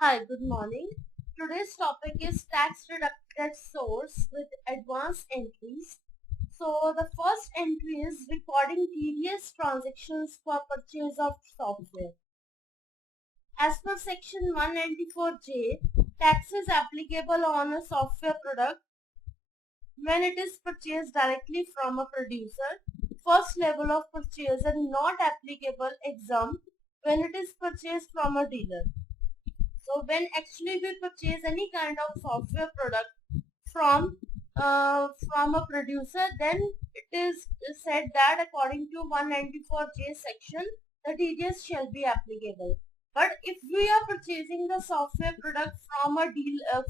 Hi, good morning. Today's topic is tax deducted source with advanced entries. So the first entry is recording tedious transactions for purchase of software. As per section 194J, tax is applicable on a software product when it is purchased directly from a producer. First level of purchase and not applicable exempt when it is purchased from a dealer. So when actually we purchase any kind of software product from from a producer, then it is said that according to 194J section, the TDS shall be applicable. But if we are purchasing the software product from a dealer,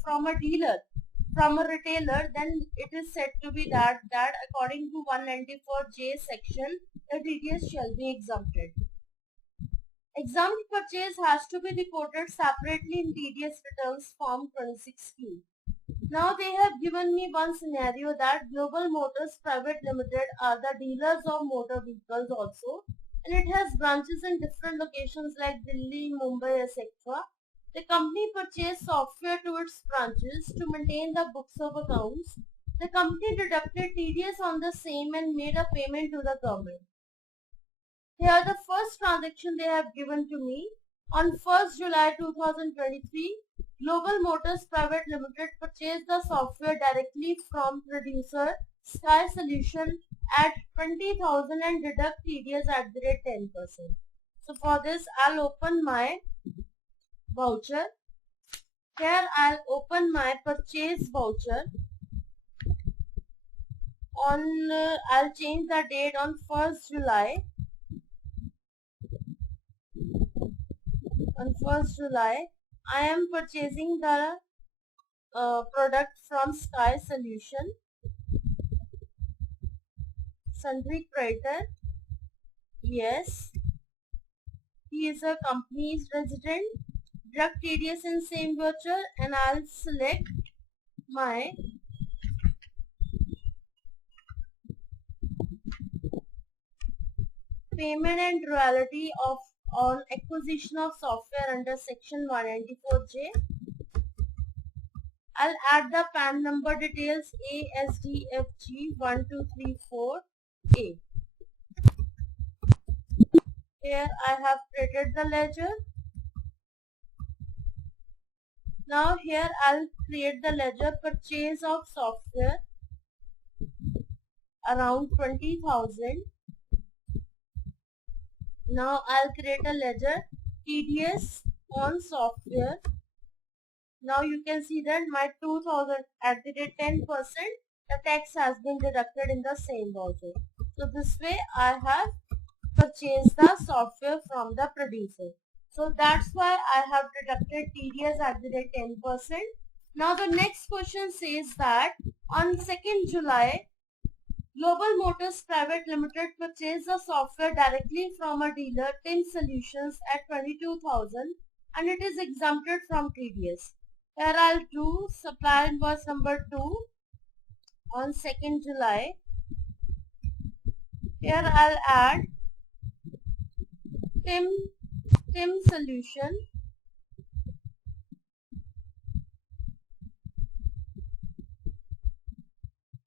from a retailer, then it is said to be that according to 194J section, the TDS shall be exempted. Exempt purchase has to be reported separately in TDS returns form 2016. Now they have given me one scenario that Global Motors Private Limited are the dealers of motor vehicles also, and it has branches in different locations like Delhi, Mumbai, etc. The company purchased software to its branches to maintain the books of accounts. The company deducted TDS on the same and made a payment to the government. Here the first transaction they have given to me. On 1st July 2023, Global Motors Private Limited purchased the software directly from producer Sky Solution at 20,000 and deduct TDS at the rate 10%. So for this I'll open my voucher. Here I'll open my purchase voucher. I'll change the date on 1st July. On 1st July, I am purchasing the product from Sky Solution. Sundry creditor. Yes. He is a company's resident. Deduct TDS in same voucher and I'll select my payment and royalty on acquisition of software under section 194J. I'll add the PAN number details ASDFG1234A. Here I have created the ledger. Now here I'll create the ledger purchase of software around 20,000. Now I'll create a ledger TDS on software. Now you can see that my 2000 at the rate 10%, the tax has been deducted in the same voucher. So this way I have purchased the software from the producer. So that's why I have deducted TDS at the rate 10%. Now the next question says that on 2nd July, Global Motors Private Limited purchased the software directly from a dealer, TIM Solutions, at 22,000 and it is exempted from TDS. Here I'll do supplier invoice number 2 on 2nd July. Here I'll add TIM Solution.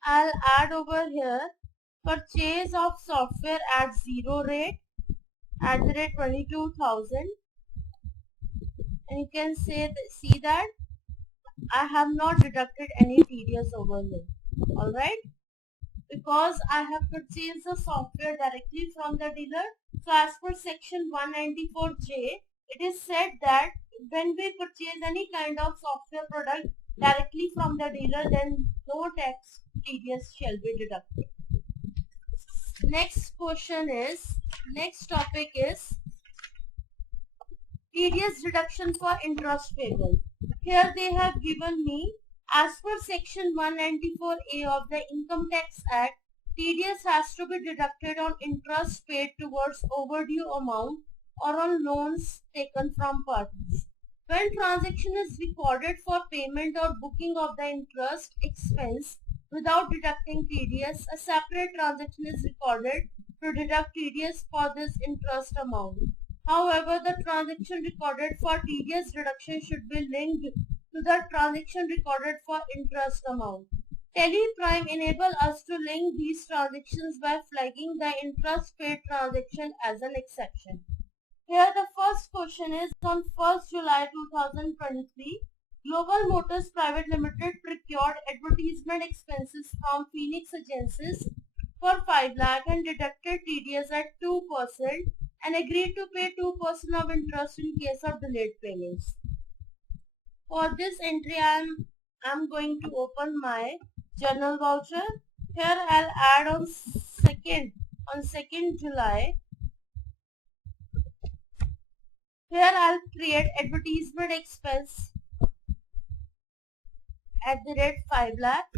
I'll add over here purchase of software at 0 rate at the rate 22,000, and you can see that I have not deducted any TDS over here. Alright, because I have purchased the software directly from the dealer. So as per section 194J, it is said that when we purchase any kind of software product directly from the dealer, then no tax TDS shall be deducted. Next topic is TDS deduction for interest payable. Here they have given me, as per section 194A of the Income Tax Act, TDS has to be deducted on interest paid towards overdue amount or on loans taken from parties. When transaction is recorded for payment or booking of the interest expense without deducting TDS, a separate transaction is recorded to deduct TDS for this interest amount. However, the transaction recorded for TDS reduction should be linked to the transaction recorded for interest amount. TelePrime enable us to link these transactions by flagging the interest paid transaction as an exception. Here the first question is on 1st July 2023, Global Motors Private Limited procured advertisement expenses from Phoenix agencies for 5 lakh and deducted TDS at 2% and agreed to pay 2% of interest in case of delayed payments. For this entry, I'm going to open my journal voucher. Here I'll add on 2nd July. Here I'll create advertisement expense at the rate 5 lakh.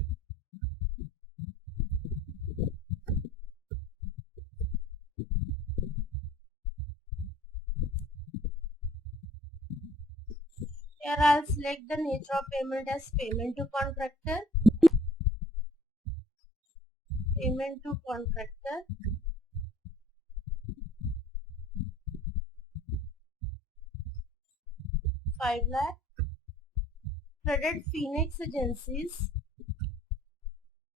Here I'll select the nature of payment as payment to contractor. Payment to contractor. 5 lakh. Credit Phoenix agencies.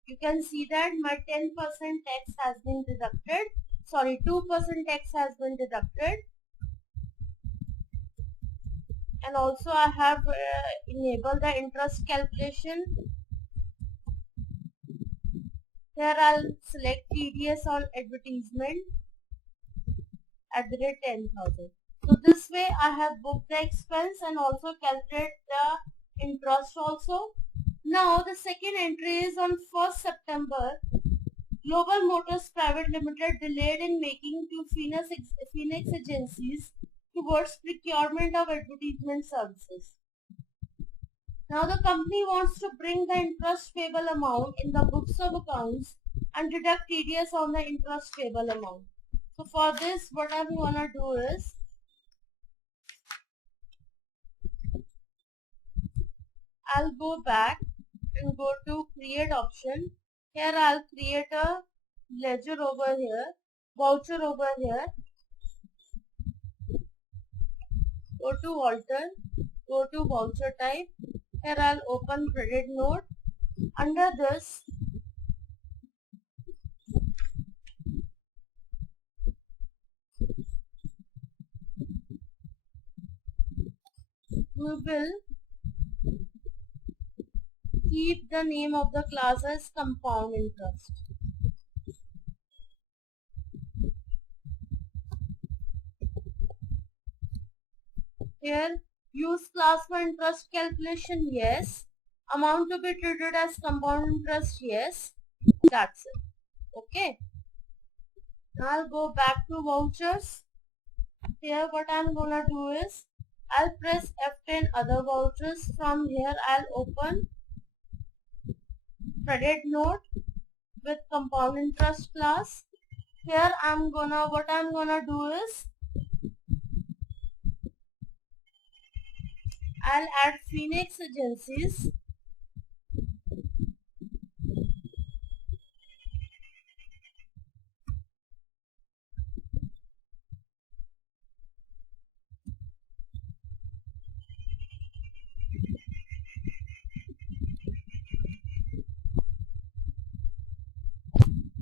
You can see that my 10% tax has been deducted. Sorry, 2% tax has been deducted. And also I have enabled the interest calculation. Here I'll select TDS on advertisement at the rate 10,000. So this way I have booked the expense and also calculate the interest also. Now the second entry is on 1st September. Global Motors Private Limited delayed in making to Phoenix agencies towards procurement of advertisement services. Now the company wants to bring the interest payable amount in the books of accounts and deduct TDS on the interest payable amount. So for this, what I'm gonna do is I'll go back and go to create option. Here I'll create a ledger over here, voucher over here. Go to alter, go to voucher type. Here I'll open credit note. Under this, we will keep the name of the class as compound interest. Here, use class for interest calculation, yes. Amount to be treated as compound interest, yes. That's it. Okay. Now I'll go back to vouchers. Here what I'm gonna do is I'll press F10 other vouchers. From here I'll open credit note with compound interest class. Here what I'm gonna do is I'll add Phoenix agencies.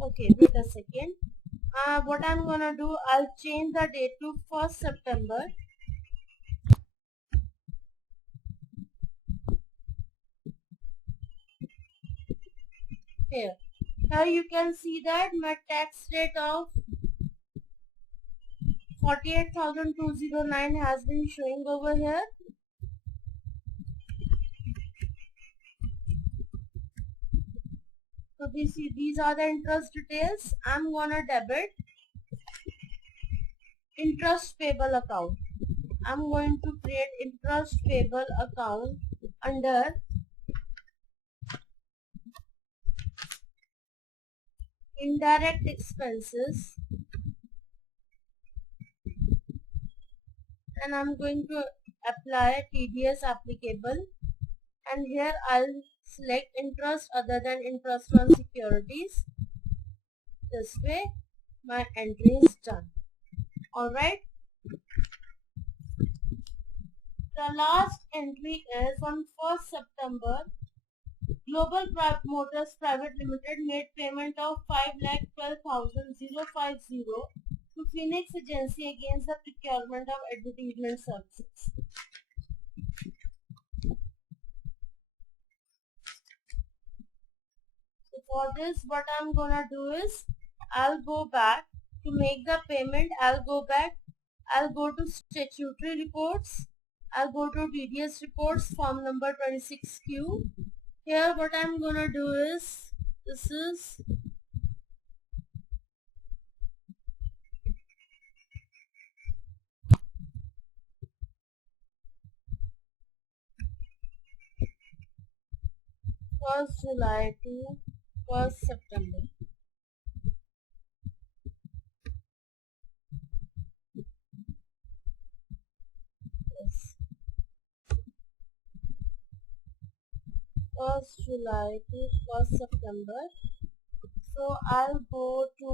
Okay, wait a second. What I'm gonna do, I'll change the date to 1st September. Here you can see that my tax rate of 48,209 has been showing over here. So these are the interest details. I'm gonna debit interest payable account. I'm going to create interest payable account under indirect expenses, and I'm going to apply TDS applicable, and here I'll select interest other than interest on securities. This way my entry is done. Alright, The last entry is on 1st September. Global Motors Private Limited made payment of 5,12,050 to Phoenix Agency against the procurement of advertisement services. So for this, what I'm gonna do is, I'll go back to make the payment. I'll go to statutory reports. I'll go to TDS reports, form number 26Q. Here what I'm gonna do is, this is first July to 1st September. Yes. 1st July to 1st September. So I'll go to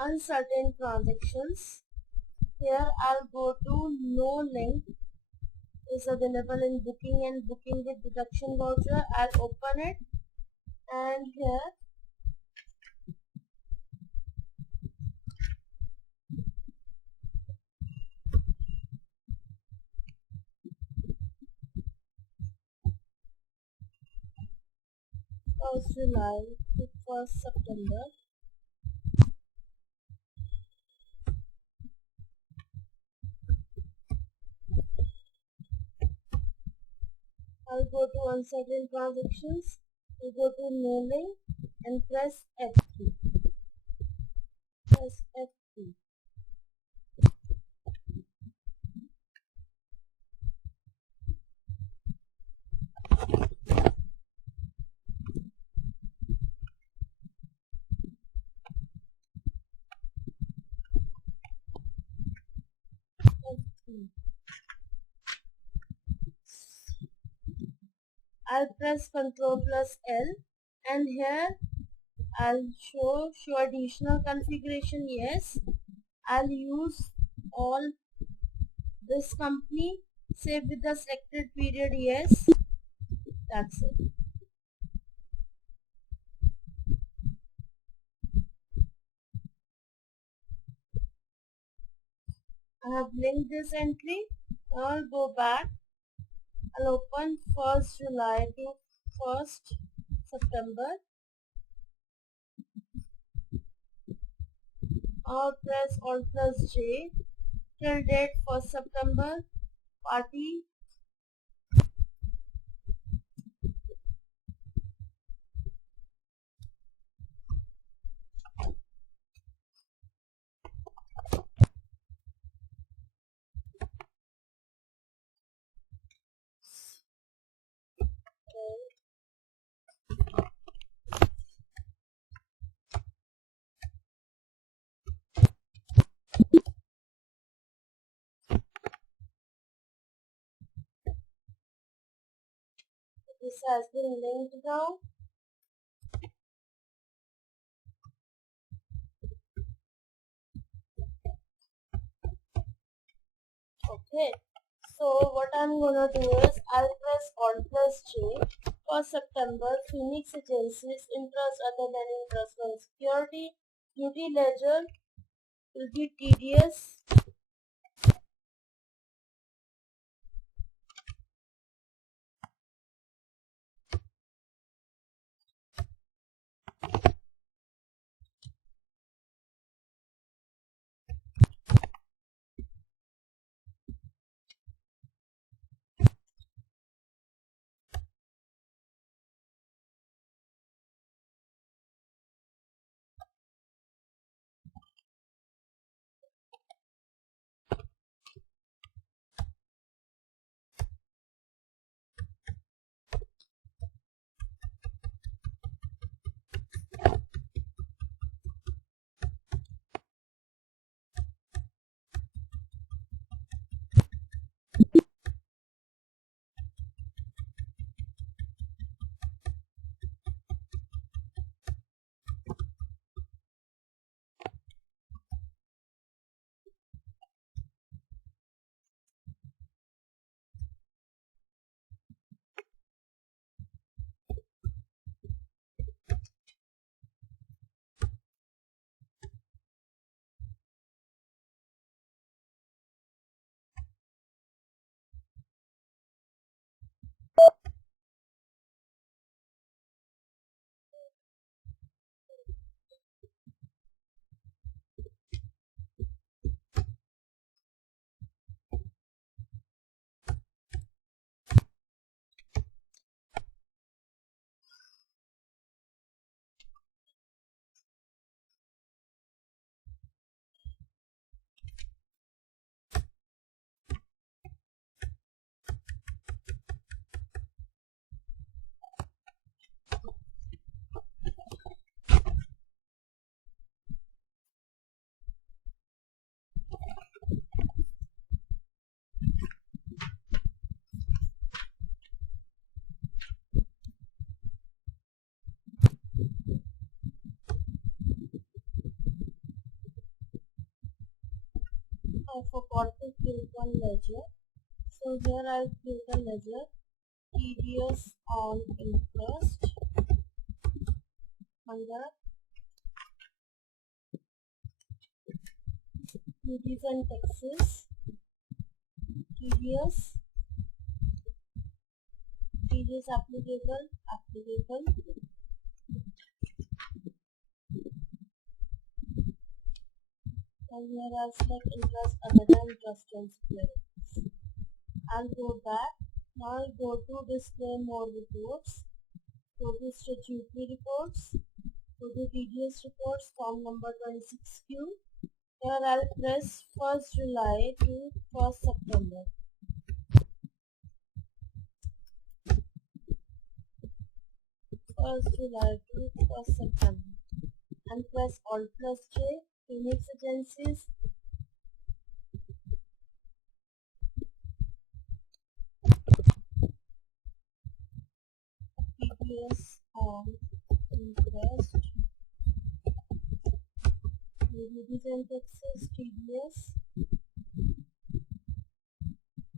uncertain transactions. Here I'll go to no link is available in booking and booking with deduction voucher. I'll open it, and here first July to 1st September. I'll go to uncertain transactions. We'll go to no link and press F3. Press F3. F3. I'll press Ctrl plus L, and here I'll show additional configuration. Yes, I'll use all this company, save with the selected period. Yes, that's it. I have linked this entry. I'll go back. I'll open 1st July to 1st September. I'll press Alt plus J till date 1st September. Party. This has been linked now. Okay. So what I'm gonna do is, I'll press Alt plus J for September. Phoenix Agency's interest other than interest on security. Duty ledger will be TDS. I forgot to create one ledger. So here I'll create a ledger. TDS on interest under duties and taxes. TDS applicable, and here I'll select interest other than interest and securities. I'll go back. Now I'll go to display more reports, go to statutory reports, go to TDS reports, form number 26Q. Here I'll press 1st July to 1st September. 1st July to 1st September. And press Alt plus J, Phoenix Agencies, TDS on interest, duties and taxes, TDS.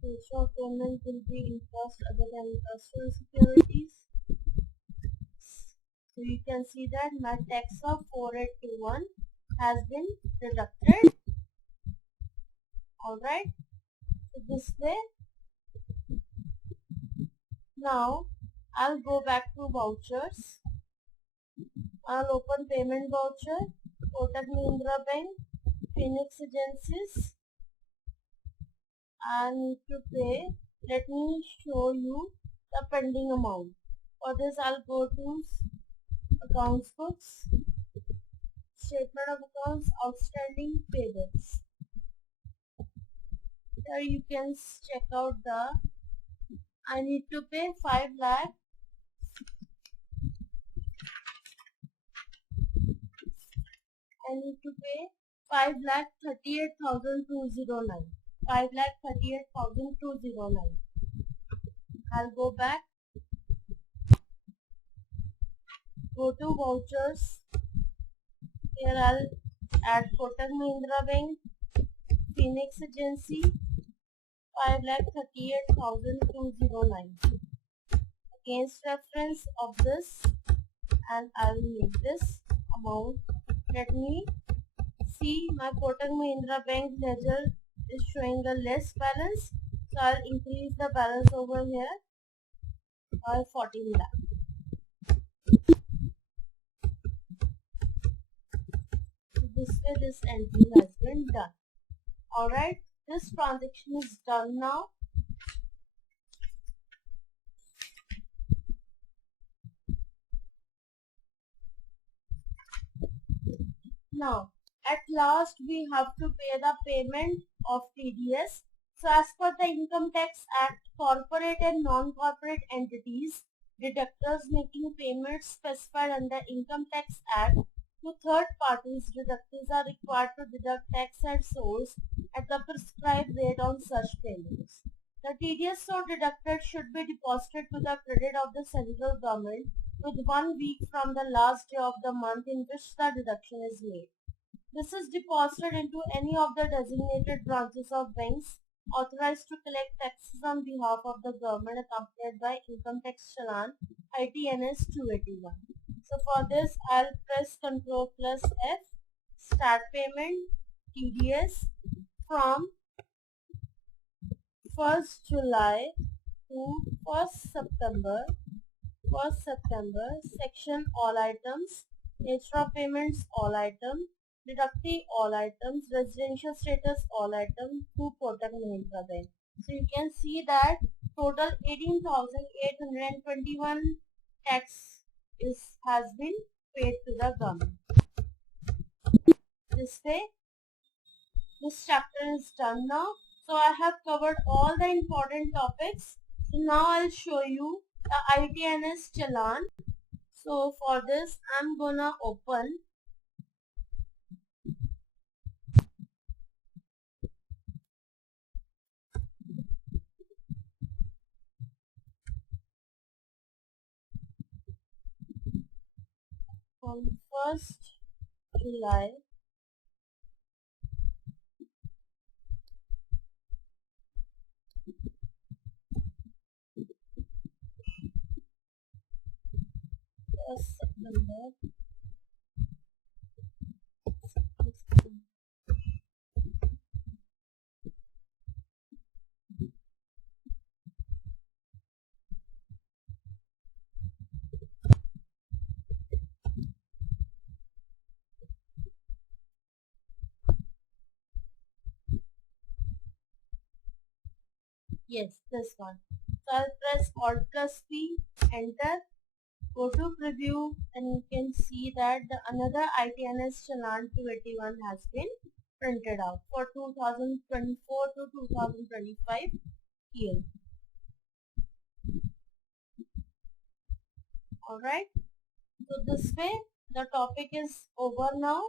Ratio of payment will be interest other than interest on securities. So you can see that my tax of 4821 has been deducted. Alright, so this way. Now I'll go back to vouchers. I'll open payment voucher, Kotak Mahindra Bank, Phoenix Agencies, and to pay, let me show you the pending amount. For this I'll go to accounts books, statement of accounts, outstanding payables. Here you can check out I need to pay 5 lakh. I need to pay 5,38,209. 5,38,209. I'll go back. Go to vouchers. Here I'll add Kotak Mahindra Bank, Phoenix Agency, 5,38,209. Against reference of this, and I'll make this amount. Let me see, my Kotak Mahindra Bank ledger is showing a less balance, so I'll increase the balance over here by 14 lakh. This way this entry has been done. Alright, this transaction is done now. Now, at last we have to pay the payment of TDS. So as per the Income Tax Act, corporate and non-corporate entities, deductors making payments specified under Income Tax Act to third parties, deductors are required to deduct tax at source at the prescribed rate on such payments. The TDS so deducted should be deposited to the credit of the central government with 1 week from the last day of the month in which the deduction is made. This is deposited into any of the designated branches of banks authorized to collect taxes on behalf of the government accompanied by income tax challan ITNS 281. So for this I'll press Ctrl plus F, start payment TDS from 1st July to 1st September, section all items, nature of payments all items, deducting all items, residential status all items to Kotak Mahindra Bank. So you can see that total 18,821 tax has been paid to the government. This way, this chapter is done now. So I have covered all the important topics. So now I'll show you the ITNS challan. So for this I'm gonna open from 1st July September. Yes, this one. So I'll press Alt plus P, enter, go to preview, and you can see that the another ITNS Challan 281 has been printed out for 2024 to 2025 year. Alright, so this way the topic is over now.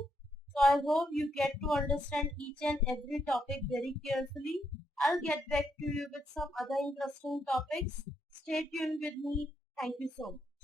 So I hope you get to understand each and every topic very carefully. I'll get back to you with some other interesting topics. Stay tuned with me. Thank you so much.